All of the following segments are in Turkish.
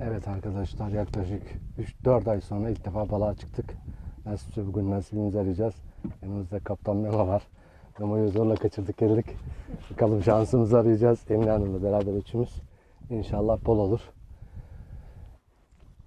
Evet arkadaşlar yaklaşık 3-4 ay sonra ilk defa balığa çıktık. Nasipse bugün nasibimizi arayacağız. Yanımızda kaptan Memo var. Memo'yu zorla kaçırdık geldik. Bakalım şansımızı arayacağız. Emine Hanım'la beraber üçümüz. İnşallah bol olur.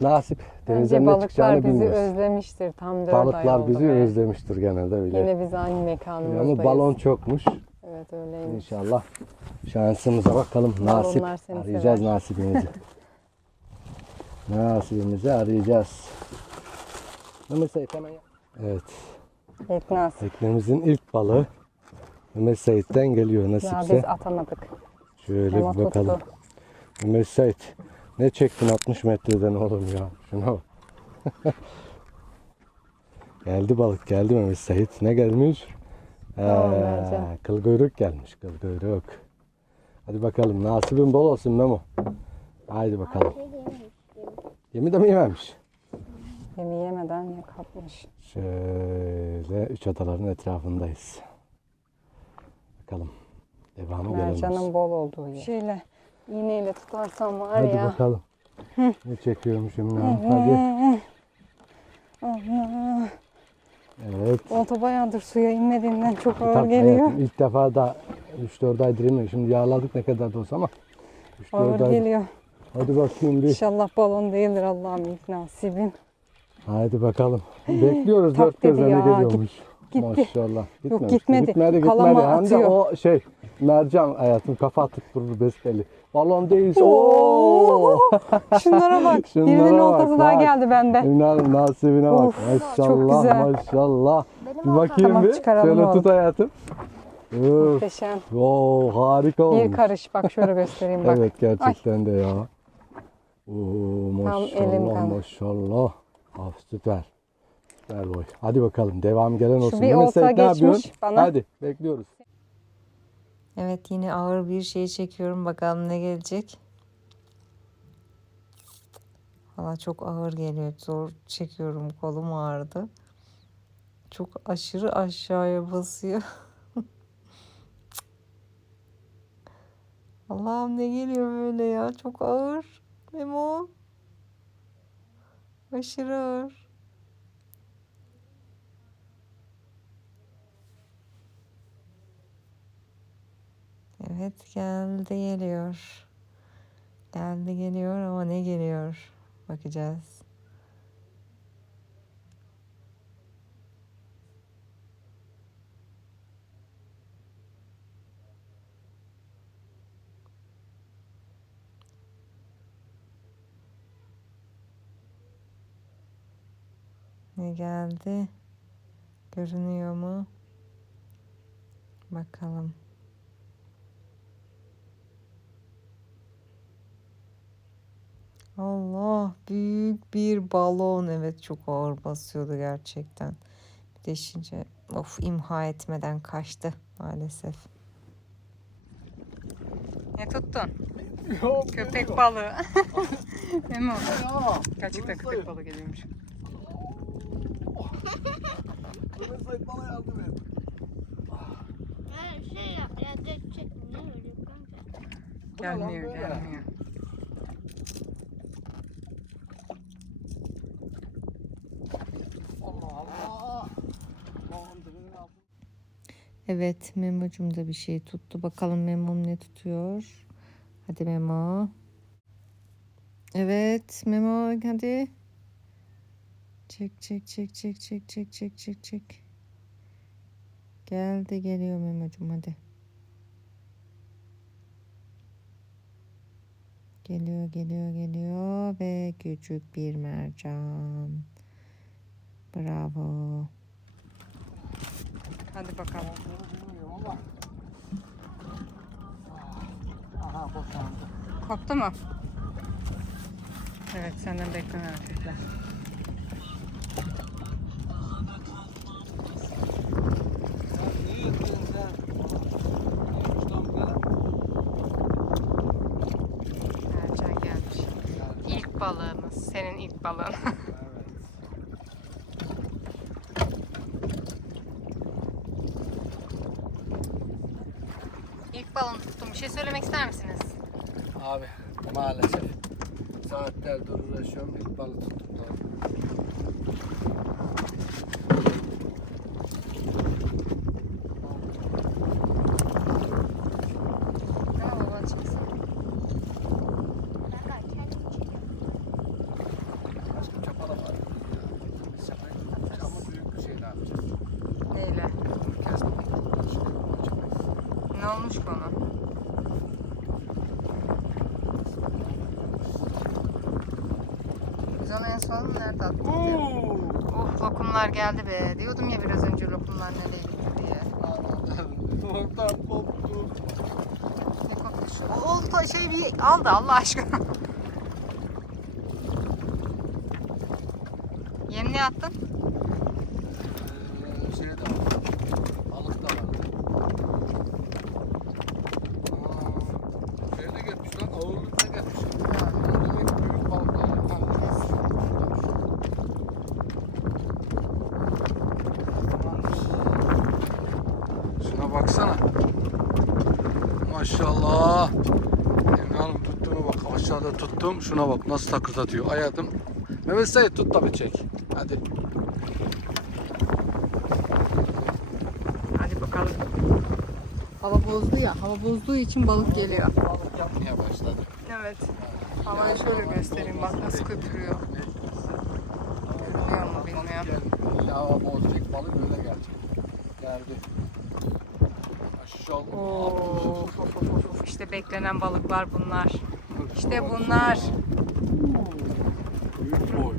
Nasip. Denizden ne balıklar çıkacağını bizi bilmiyoruz. özlemiştir. Tam 4 ay Balıklar oldu bizi be. özlemiştir genelde öyle. Yine biz aynı mekanımızdayız. Ama balon çokmuş. Evet öyleymiş. İnşallah şansımıza bakalım. Nasip. Balonlar seni Arayacağız nasibimizi. nasibimizi arayacağız. Mehmet Sait hemen. Evet. Yetmez. Teknemizin ilk balığı Mehmet Sait'ten geliyor Ya nasipse. biz atamadık. Şöyle Ama bir bakalım. tuttu. Mehmet Sait ne çektin 60 metreden oğlum ya. Şuna bak. geldi balık geldi Mehmet Sait. Ne gelmiş? Ee, mercan. kıl kuyruk gelmiş kıl kuyruk. Hadi bakalım nasibin bol olsun Memo. Haydi bakalım. Yemi de mi yememiş? Yemi yemeden ya kapmış. Şöyle üç adaların etrafındayız. Bakalım. Devamı gelen olsun. Mercanın bol olduğu yer. Şeyle iğneyle tutarsam var Hadi ya. bakalım. Ne çekiyormuşum ya. Hadi. Allah. Evet. Olta bayağıdır suya inmediğinden çok ağır Tabii geliyor. hayatım, ilk defa da 3-4 aydır inmiyor. Şimdi yağladık ne kadar da olsa ama 3-4 Ağır ay. geliyor. Hadi bakayım bir. İnşallah balon değildir Allah'ım ilk nasibim. Hadi bakalım. Bekliyoruz dört gözle ne geliyormuş. gitti. Maşallah. Gitmemiş. gitmedi. Gitmedi Kalama gitmedi. Hem de atıyor. o şey mercan hayatım kafa atıp durur besbelli. Balon değilse Oo! ooo. Şunlara bak. Şunlara Birinin bak, oltası daha geldi bende. Emine'nin nasibine bak. Of, çok maşallah güzel. maşallah. Bir bakayım Tamam, bir. Şöyle oğlum. tut hayatım. Muhteşem. Oo, harika olmuş. Bir karış bak şöyle göstereyim bak. Evet gerçekten de ya. Oo, maşallah maşallah. Af süper. Süper boy. Hadi bakalım devam gelen olsun. bir Mehmet olta geçmiş yapıyorsun? bana. Hadi bekliyoruz. Evet yine ağır bir şey çekiyorum. Bakalım ne gelecek. Valla çok ağır geliyor. Zor çekiyorum. Kolum ağrıdı. Çok aşırı aşağıya basıyor. Allah'ım ne geliyor böyle ya. Çok ağır. Memo. Aşırı ağır. Evet geldi geliyor. Geldi geliyor ama ne geliyor? Bakacağız. Geldi? Görünüyor mu? Bakalım. Allah büyük bir balon. Evet çok ağır basıyordu gerçekten. Bir de şimdi of imha etmeden kaçtı maalesef. Ne tuttun? Köpek balığı. Memo. Gerçekten köpek balığı geliyormuş. Bunu sayıp bana yardım. Ben Gelmiyor, gelmiyor. Evet Memo'cum da bir şey tuttu. Bakalım Memo'm ne tutuyor. Hadi Memo. Evet Memo hadi. Çek çek çek çek çek çek çek çek çek. Geldi geliyor Memo'cum hadi. Geliyor geliyor geliyor ve küçük bir mercan. Bravo. Hadi bakalım. Koptu mu? Evet senden beklenen hareketler. İlk balığımız. Senin ilk balığın. İlk balon tuttum. Bir şey söylemek ister misiniz? Abi maalesef Saatlerdir uğraşıyorum. İlk balık tuttuk ne olmuş ki ona? Biz onu en son nerede attık lokumlar geldi be. Diyordum ya biraz önce lokumlar nereye gitti diye. Oradan koptu. Ne koktu şu? O olta şey bir aldı Allah aşkına. Yem ne attın? Ee, şey de var. Balık da var. Aa, şey de gelmiş lan. Ağırlık da gelmiş. Demek büyük balıklar. Ha, Şuna baksana. Maşallah. Emine Hanım tuttuğuna Aşağıda tuttum. Şuna bak nasıl takır atıyor. Ayadım. Mehmet Sait tut da bir çek. Hadi. Hadi bakalım. Hava bozdu ya. Hava bozduğu için balık geliyor. Balık yapmaya başladı. Evet. Havayı şöyle göstereyim. Bak nasıl köpürüyor. Görünüyor mu bilmiyorum. Ya hava bozacak balık öyle gelecek. Geldi. Aşağı Of, of, of, of, of. İşte beklenen balıklar bunlar. İşte bunlar. Büyük boy.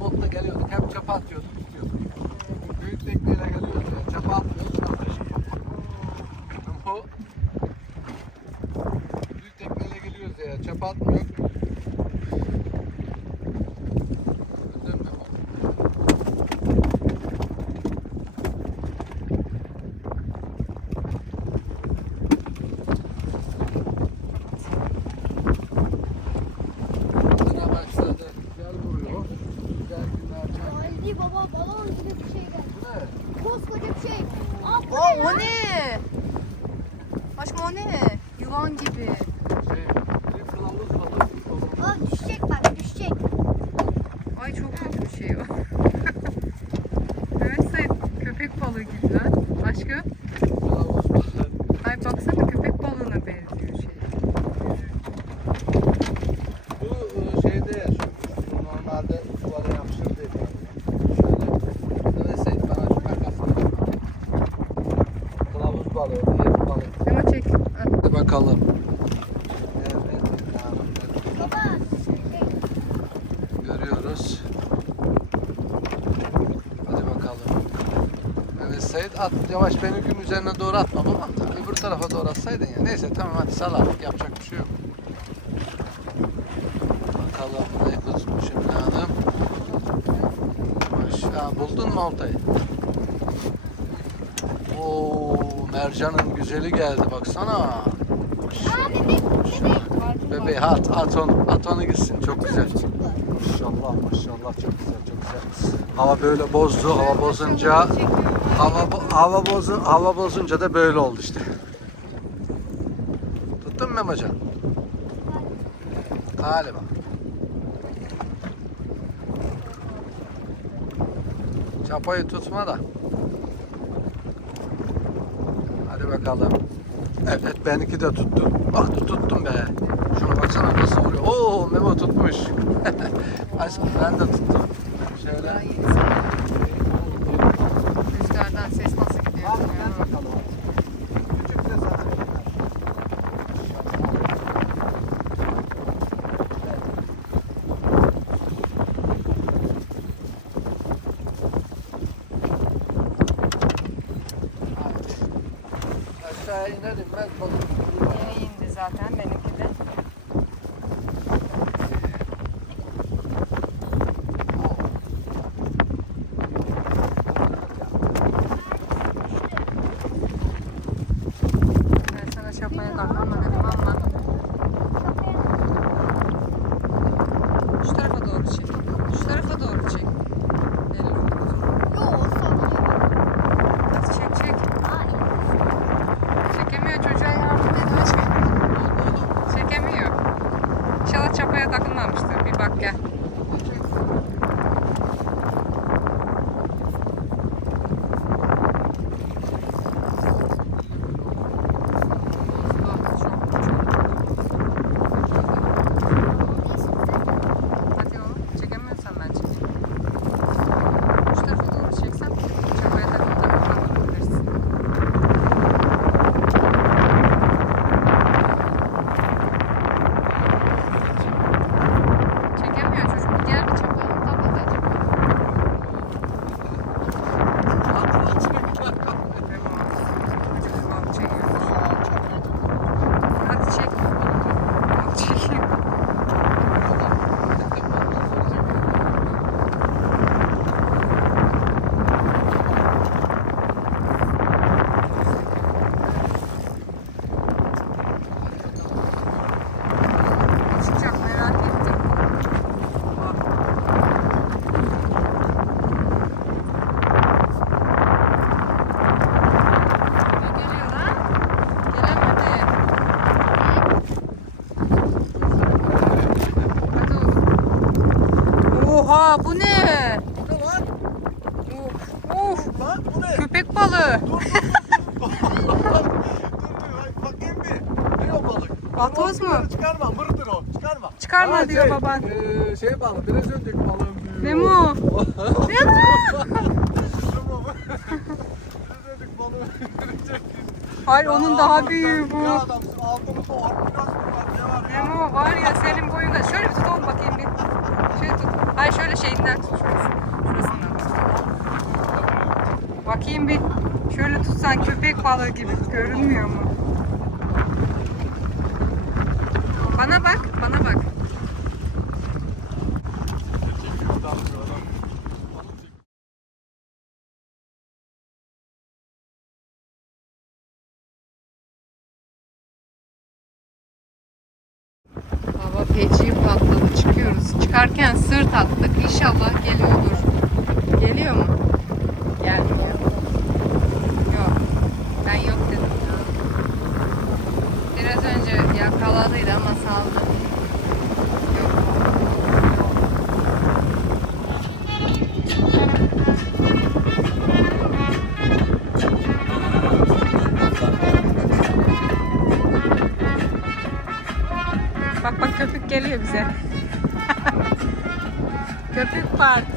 Botla geliyorduk. Hep çapa atıyorduk. tutuyorduk. Büyük tekneyle geliyoruz ya. Çapa atmıyoruz. büyük tekneyle geliyoruz ya. Çapa atmıyor. Gördün mü? Tadına başladı. Güzel vuruyor. Güzel günler çekti. Geldi baba balon gibi bir şey geldi. Ne? Koskoca bir şey. Aa, bu O, ne o lan? ne? Aşkım o ne? Yılan gibi. Şey, bir kılavuz balık. Aa, düşecek bak düşecek. Ay çok kötü bir şey o. evet Sayın köpek balığı gibi lan. Aşkım. Kılavuz balık. Ay baksana köpek balığına benziyor şey. Bu e, şeyde yaşıyor. Bu normalde duvara yapışır diye. Şöyle. Neyse bana şu kakasını. Kılavuz balığı diye bir balık. Ama çek. Ha. Hadi bakalım. Evet, evet. Baba. Şey, Görüyoruz. Hadi bakalım. Evet Sait at yavaş benimkinin üzerine doğru atma baba. Öbür tarafa doğru atsaydın ya. Neyse tamam hadi sal artık yapacak bir şey yok. Bakalım ne kutmuş Emine Hanım. Maşallah buldun mu oltayı? Oo mercanın güzeli geldi baksana. Bebeği at at onu at onu gitsin çok güzel. Maşallah maşallah çok güzel çok güzel. Hava böyle bozdu. Hava bozunca hava hava bozu hava bozunca da böyle oldu işte. Tuttun mu Memocan? Galiba. Çapayı tutma da. Hadi bakalım. Evet benimki de tuttu. Bak tuttum be. Şuna baksana nasıl vuruyor. Oo Memo tutmuş. Aşkım ben de tuttum. Şöyle. Ha, diyor şey, balık biraz önceki balığın büyüğü. Memo. Memo. Hayır onun daha büyüğü Ne bu. adamsın altımızda ork biraz mı var ne var ya? Memo var ya senin boyunda. Şöyle bir tut oğlum bakayım bir. Şöyle tut. Hayır şöyle şeyinden tut. Şurası. Şurasından tut. Bakayım bir. Şöyle tutsan köpek balığı gibi görünmüyor mu? Bana bak, bana bak.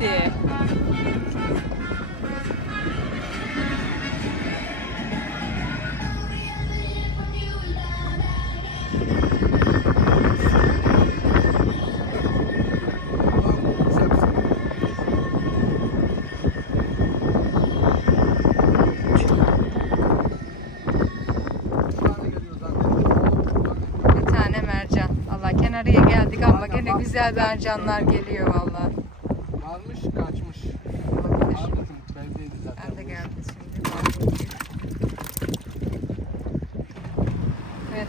Parti. Bir tane mercan. Allah kenarıya geldik ama gene güzel mercanlar geliyor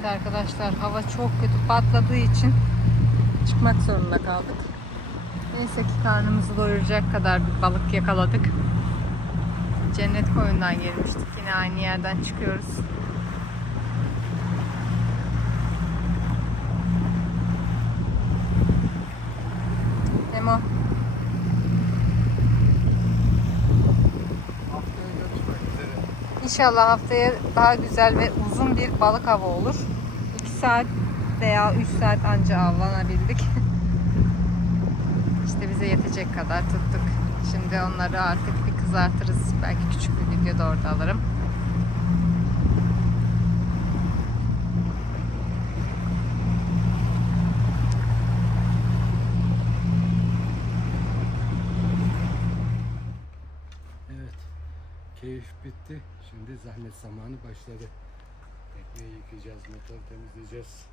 Evet arkadaşlar hava çok kötü patladığı için çıkmak zorunda kaldık. Neyse ki karnımızı doyuracak kadar bir balık yakaladık. Cennet koyundan gelmiştik. Yine aynı yerden çıkıyoruz. Memo. Haftaya görüşmek üzere. İnşallah haftaya daha güzel ve uzun bir balık avı olur. 2 saat veya 3 saat anca avlanabildik. işte bize yetecek kadar tuttuk. Şimdi onları artık bir kızartırız. Belki küçük bir video da orada alırım. Şimdi zahmet zamanı başladı. Tekneyi yıkayacağız, motoru temizleyeceğiz.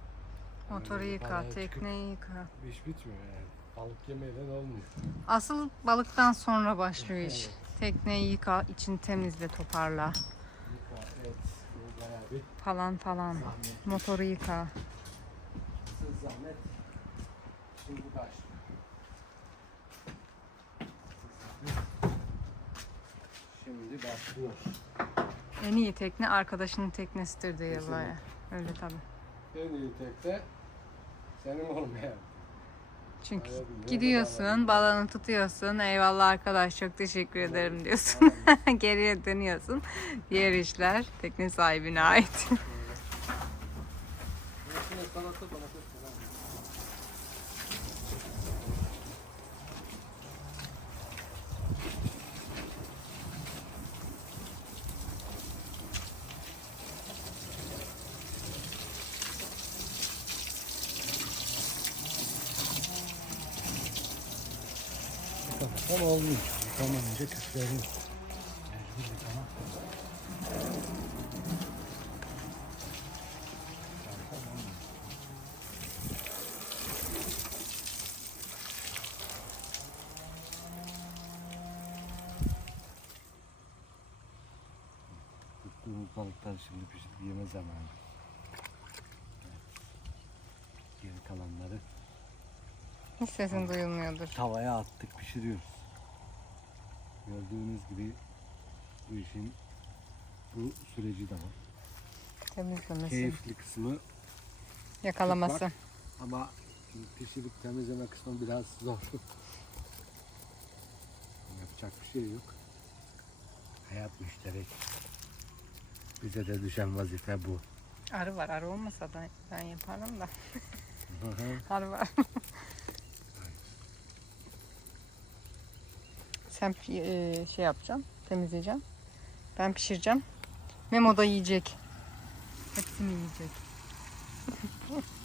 Motoru Hemen yıka, balığa çıkıp tekneyi yıka. İş bitmiyor yani. Balık yemeyle de olmuyor. Asıl balıktan sonra başlıyor iş. Tekneyi yıka, içini temizle, toparla Yıka, et, bu bayağı bir falan falan. zahmet. Motoru yıka. Asıl zahmet. Şimdi baş. Şimdi başlıyor. En iyi tekne arkadaşının teknesidir diyorlar ya. Öyle tabii. En iyi tekne senin olmayan. Çünkü gidiyorsun, balonu tutuyorsun. Eyvallah arkadaş çok teşekkür ederim diyorsun. Geriye dönüyorsun. Diğer işler tekne sahibine ait. Tamam olmuyor. Yıkamayınca küflerim. Tuttuğumuz balıklar şimdi pişirip yeme zamanı. Hiç sesin duyulmuyordur. tavaya attık pişiriyoruz. Gördüğünüz gibi bu işin bu süreci de var. Temizlemesi, Keyifli kısmı yakalaması. ama pişirip temizleme kısmı biraz zor. Yapacak bir şey yok. Hayat müşterek. Bize de düşen vazife bu. Arı var, arı olmasa da ben yaparım da. arı var. Sen e, şey yapacaksın, temizleyeceğim. Ben pişireceğim. Memo da yiyecek. Hepsini yiyecek.